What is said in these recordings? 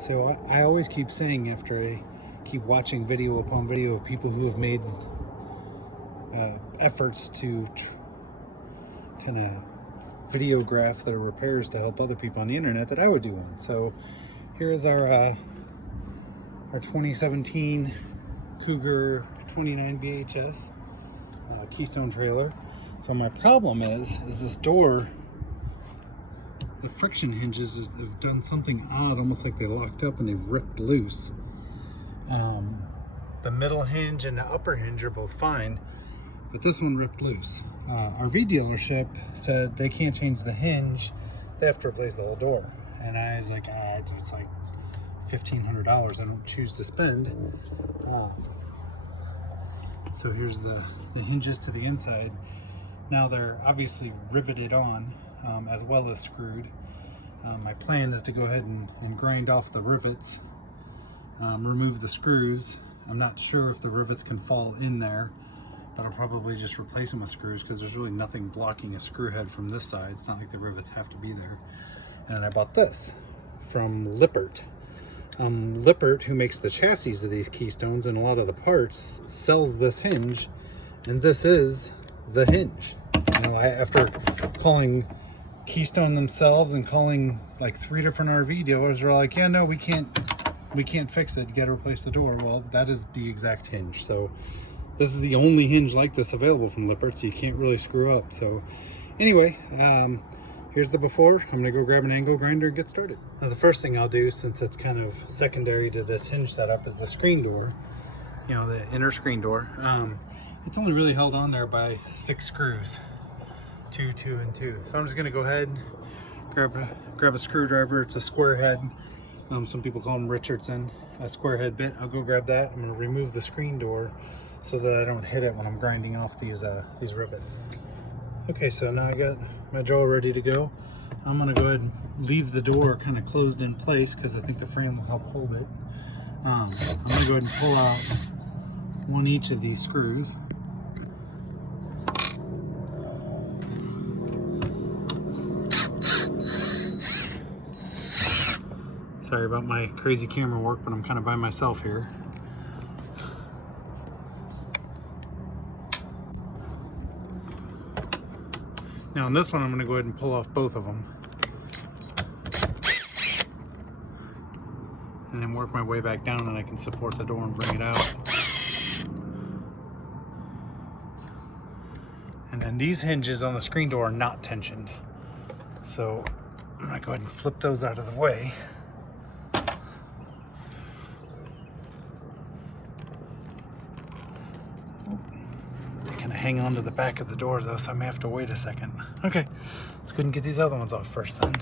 So I always keep saying, after I keep watching video upon video of people who have made efforts to kind of videograph their repairs to help other people on the internet, that I would do one. So here is our 2017 Cougar 29 BHS Keystone trailer. So my problem is this door, the friction hinges have done something odd, almost like they locked up and they've ripped loose. The middle hinge and the upper hinge are both fine, but this one ripped loose. RV dealership said they can't change the hinge, they have to replace the whole door. And I was like, dude, it's like $1,500 I don't choose to spend. So here's the hinges to the inside. Now they're obviously riveted on, as well as screwed. My plan is to go ahead and grind off the rivets, remove the screws. I'm not sure if the rivets can fall in there, but I'll probably just replace them with screws because there's really nothing blocking a screw head from this side. It's not like the rivets have to be there. And I bought this from Lippert. Lippert, who makes the chassis of these Keystones and a lot of the parts, sells this hinge, and this is the hinge. You know, after calling Keystone themselves and calling like 3 different RV dealers, are like, yeah, no, we can't fix it. You got to replace the door. Well, that is the exact hinge. So this is the only hinge like this available from Lippert, so you can't really screw up. So anyway, here's the before. I'm gonna go grab an angle grinder and get started. Now the first thing I'll do, since it's kind of secondary to this hinge setup, is the screen door. You know, the inner screen door. It's only really held on there by 6 screws, 2, 2, and 2. So I'm just gonna go ahead, grab a screwdriver. It's a square head. Some people call them Richardson, a square head bit. I'll go grab that. I'm gonna remove the screen door so that I don't hit it when I'm grinding off these rivets. Okay, so now I got my drill ready to go. I'm gonna go ahead and leave the door kind of closed in place because I think the frame will help hold it. I'm gonna go ahead and pull out one each of these screws. Sorry about my crazy camera work, but I'm kind of by myself here. Now on this one, I'm going to go ahead and pull off both of them. And then work my way back down and I can support the door and bring it out. And then these hinges on the screen door are not tensioned. So I'm going to go ahead and flip those out of the way. Hang on to the back of the door though, so I may have to wait a second. Okay, let's go ahead and get these other ones off first then.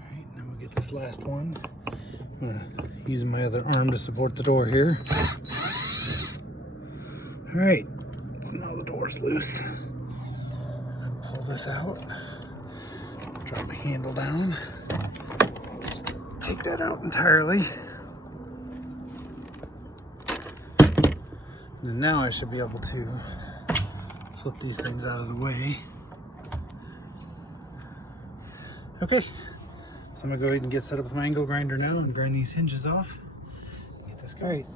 Alright, then we'll get this last one. I'm gonna use my other arm to support the door here. Alright, so now the door's loose. Pull this out. Drop my handle down. Just take that out entirely. And now I should be able to flip these things out of the way. Okay, so I'm gonna go ahead and get set up with my angle grinder now and grind these hinges off. Get this going. All right,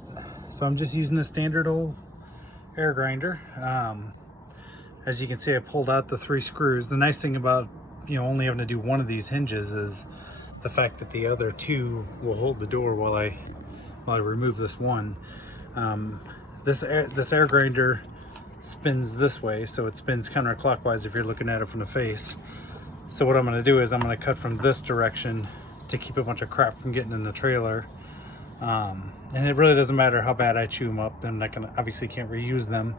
so I'm just using a standard old air grinder. As you can see, I pulled out the 3 screws. The nice thing about only having to do one of these hinges is the fact that the other 2 will hold the door while I remove this one. This air grinder spins this way, so it spins counterclockwise if you're looking at it from the face. So what I'm going to do is I'm going to cut from this direction to keep a bunch of crap from getting in the trailer. And it really doesn't matter how bad I chew them up. Then obviously can't reuse them.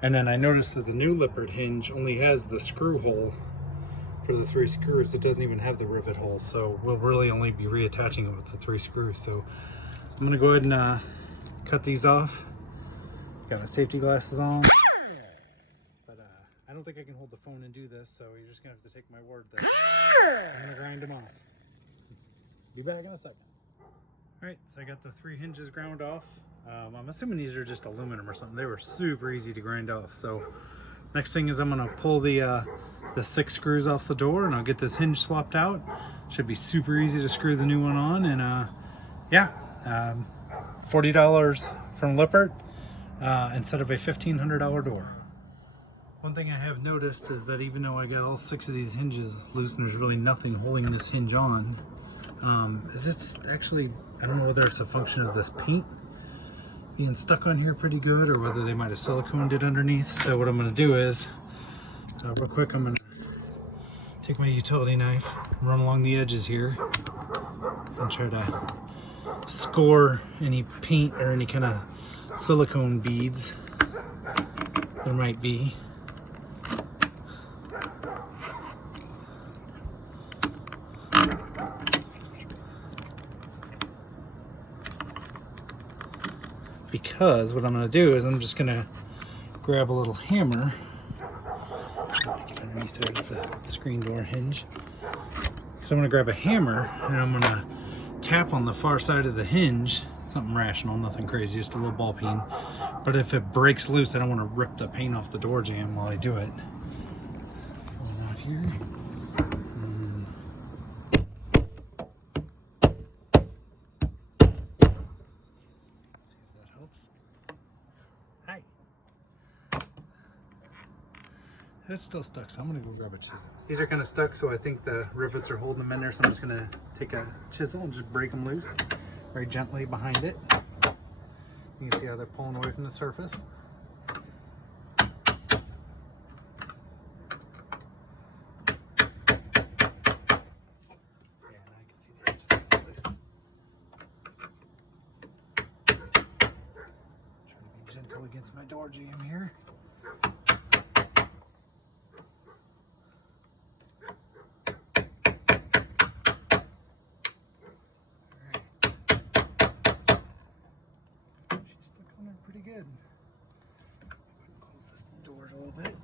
And then I noticed that the new Lippert hinge only has the screw hole for the 3 screws. It doesn't even have the rivet hole, so we'll really only be reattaching it with the 3 screws. So I'm gonna go ahead and cut these off. Got my safety glasses on, but I don't think I can hold the phone and do this, so you're just gonna have to take my word that I'm gonna grind them off. Be back in a second. All right, so I got the 3 hinges ground off. I'm assuming these are just aluminum or something. They were super easy to grind off. So next thing is I'm gonna pull the 6 screws off the door, and I'll get this hinge swapped out. Should be super easy to screw the new one on, and yeah, $40 from Lippert instead of a $1,500 door. One thing I have noticed is that even though I got all 6 of these hinges loose and there's really nothing holding this hinge on, is it's actually, I don't know whether it's a function of this paint being stuck on here pretty good or whether they might have siliconed it underneath. So what I'm going to do is, real quick, I'm going to take my utility knife, run along the edges here, and try to score any paint or any kind of silicone beads there might be. Because what I'm going to do is I'm just going to grab a little hammer. Get underneath there with the screen door hinge. Because I'm going to grab a hammer and I'm going to tap on the far side of the hinge. Something rational, nothing crazy, just a little ball peen. But if it breaks loose, I don't want to rip the paint off the door jamb while I do it. Going out here. It's still stuck, so I'm gonna go grab a chisel. These are kind of stuck, so I think the rivets are holding them in there, so I'm just gonna take a chisel and just break them loose very gently behind it. You can see how they're pulling away from the surface. Yeah, and I can see they're just loose. Trying to be gentle against my door jamb here. Pretty good. Close this door a little bit.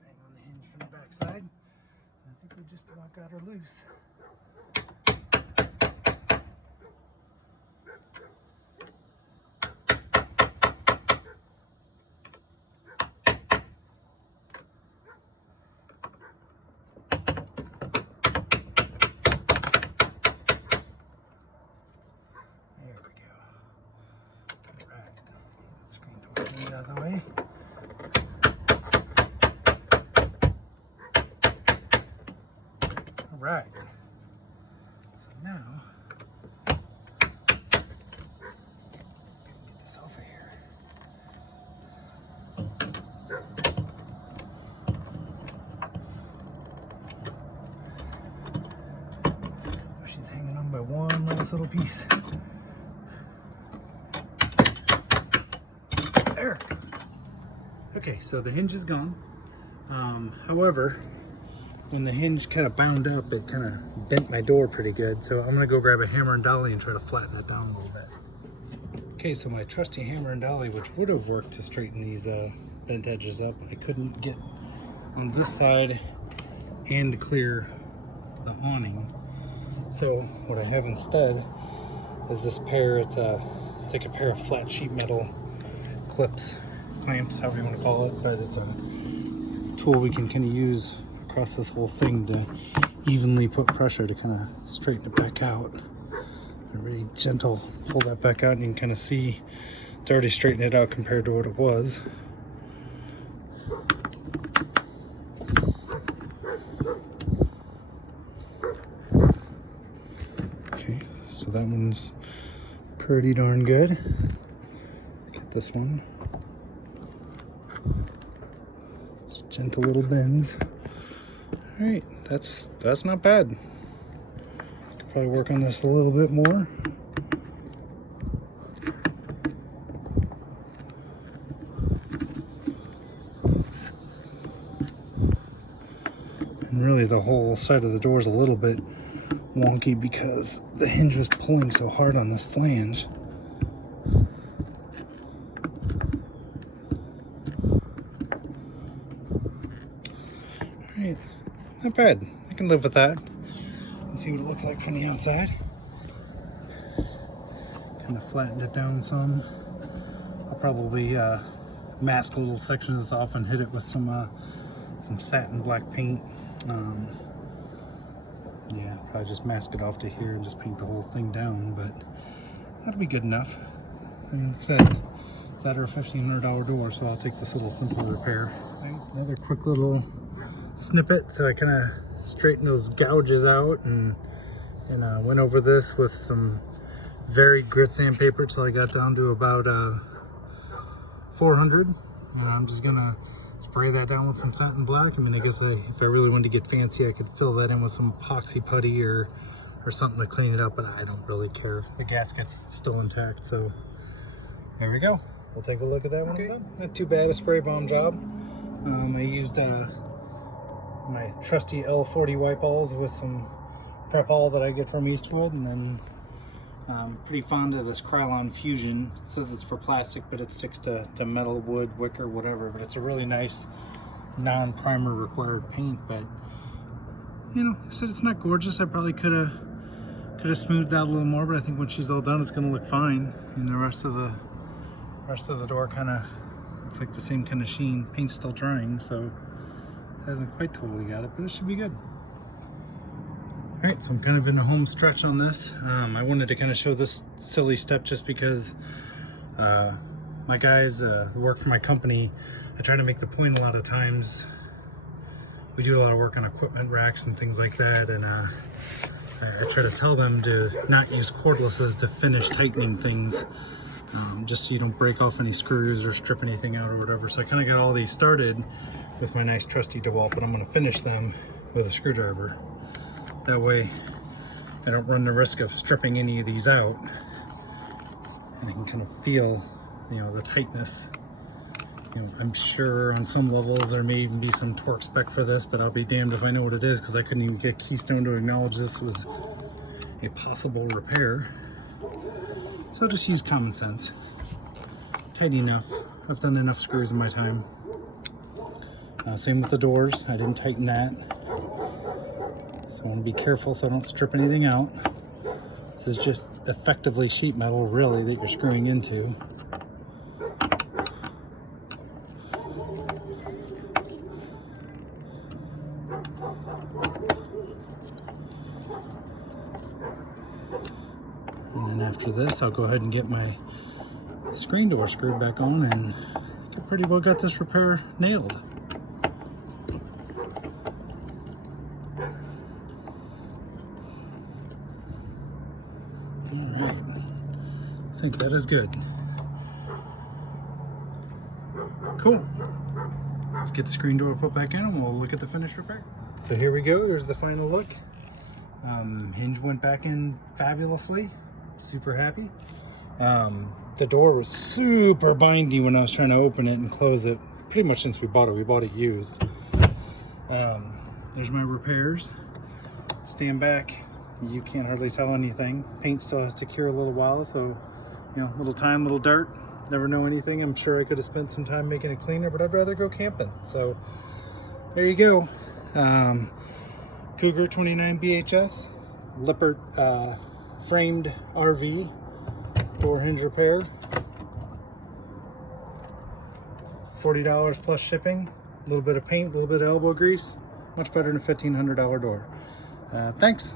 Hang on the hinge from the back side. I think we just about got her loose. Out of the way. All right. So now, get this over here. Oh, she's hanging on by one last little piece. There. Okay, so the hinge is gone. However, when the hinge kind of bound up, it kind of bent my door pretty good. So I'm gonna go grab a hammer and dolly and try to flatten it down a little bit. Okay, so my trusty hammer and dolly, which would have worked to straighten these bent edges up, I couldn't get on this side and clear the awning. So what I have instead is this pair. It's like a pair of flat sheet metal clips, clamps, however you want to call it, but it's a tool we can kind of use across this whole thing to evenly put pressure to kind of straighten it back out. And really gentle pull that back out, and you can kind of see it's already straightened it out compared to what it was. Okay, so that one's pretty darn good. This one, just gentle little bends. All right, that's not bad. Could probably work on this a little bit more. And really, the whole side of the door is a little bit wonky because the hinge was pulling so hard on this flange. not bad. I can live with that. Let's see what it looks like from the outside. Kind of flattened it down some. I'll probably mask little sections off and hit it with some satin black paint. Yeah, probably just mask it off to here and just paint the whole thing down, but that'll be good enough. And like I said, it's at our $1,500 door, so I'll take this little simple repair. Another quick little snippet. So I kind of straightened those gouges out and went over this with some very grit sandpaper till I got down to about 400. And I'm just gonna spray that down with some satin black. I mean, I guess if I really wanted to get fancy, I could fill that in with some epoxy putty or something to clean it up, but I don't really care. The gasket's still intact, so there we go. We'll take a look at that one. Okay. Not too bad a spray bomb job. I used my trusty L40 white balls with some prep all that I get from Eastwood, and then pretty fond of this Krylon Fusion. It says it's for plastic, but it sticks to metal, wood, wicker, whatever. But it's a really nice non-primer required paint. But you know, I said it's not gorgeous. I probably could have smoothed out a little more, but I think when she's all done, it's going to look fine. And the rest of the door kind of looks like the same kind of sheen. Paint's still drying, so it hasn't quite totally got it, but it should be good. All right, so I'm kind of in the home stretch on this. I wanted to kind of show this silly step just because my guys who work for my company, I try to make the point a lot of times. We do a lot of work on equipment racks and things like that, and I try to tell them to not use cordlesses to finish tightening things, just so you don't break off any screws or strip anything out or whatever. So I kind of got all these started with my nice trusty DeWalt, but I'm going to finish them with a screwdriver. That way I don't run the risk of stripping any of these out, and I can kind of feel, you know, the tightness. You know, I'm sure on some levels there may even be some torque spec for this, but I'll be damned if I know what it is, because I couldn't even get Keystone to acknowledge this was a possible repair. So just use common sense. Tight enough. I've done enough screws in my time. Same with the doors. I didn't tighten that. I want to be careful so I don't strip anything out. This is just effectively sheet metal, really, that you're screwing into. And then after this, I'll go ahead and get my screen door screwed back on, and I pretty well got this repair nailed. Alright, I think that is good. Cool. Let's get the screen door put back in and we'll look at the finished repair. So here we go, here's the final look. Hinge went back in fabulously. Super happy. The door was super bindy when I was trying to open it and close it. Pretty much since we bought it used. There's my repairs. Stand back. You can't hardly tell anything. Paint still has to cure a little while, so, you know, little time, little dirt. Never know anything. I'm sure I could have spent some time making it cleaner, but I'd rather go camping. So there you go. Cougar 29 BHS, Lippert framed RV door hinge repair. $40 plus shipping. A little bit of paint, a little bit of elbow grease. Much better than a $1,500 door. Thanks.